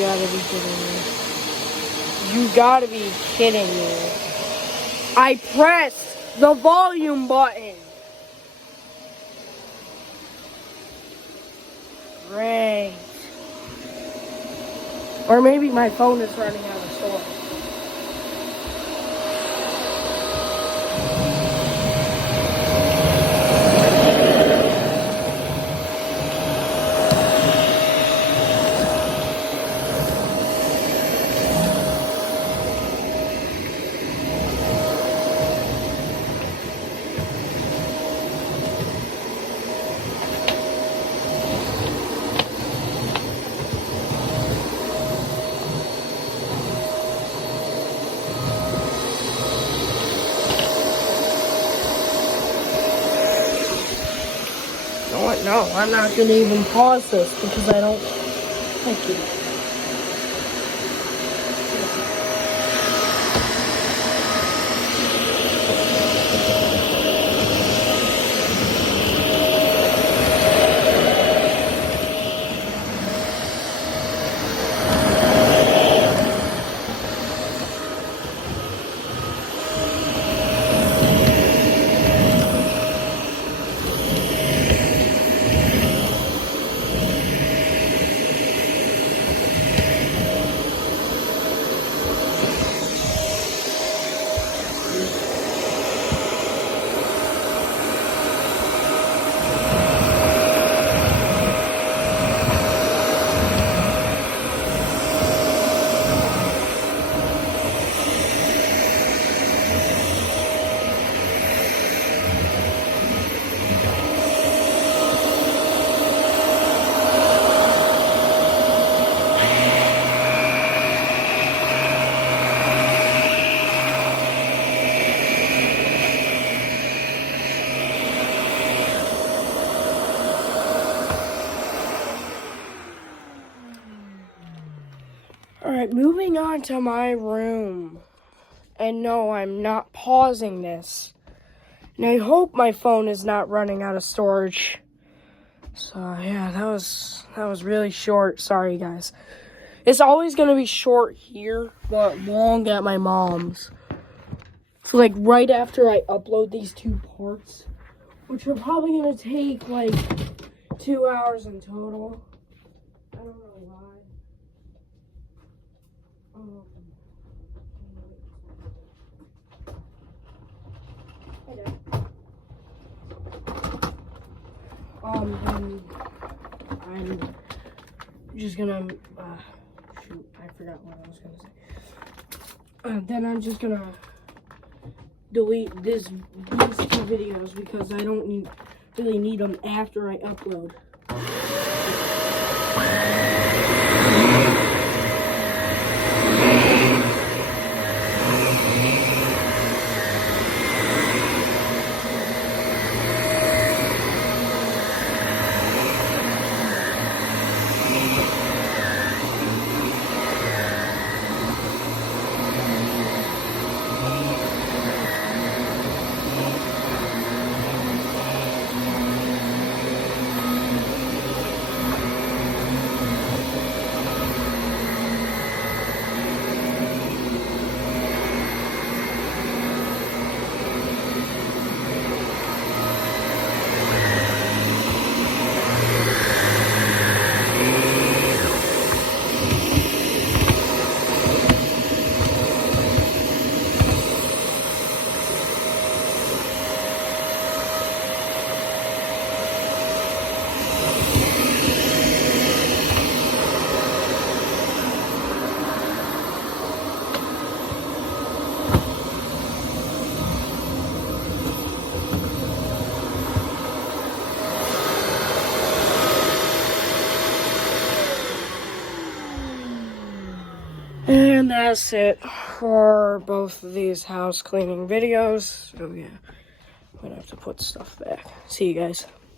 gotta be kidding me. You gotta be kidding me. I pressed the volume button. Great. Or maybe my phone is running out of storage. No, I'm not going to even pause this because I don't like it. Alright, moving on to my room. And no, I'm not pausing this. And I hope my phone is not running out of storage. So yeah, that was really short. Sorry guys. It's always gonna be short here, but long at my mom's. So like right after I upload these two parts, which are probably gonna take like 2 hours in total. I don't know why. I'm just gonna, shoot, I forgot what I was gonna say. Then I'm just gonna delete these two videos because I don't really need them after I upload. And that's it for both of these house cleaning videos. So yeah, I'm gonna have to put stuff back. See you guys.